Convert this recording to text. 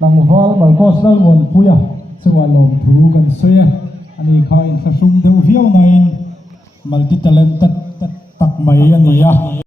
langwal barkosal mon puya chuwa lom thu kan soya ani kha in thasung deuh viau na in multi talented tak mai ania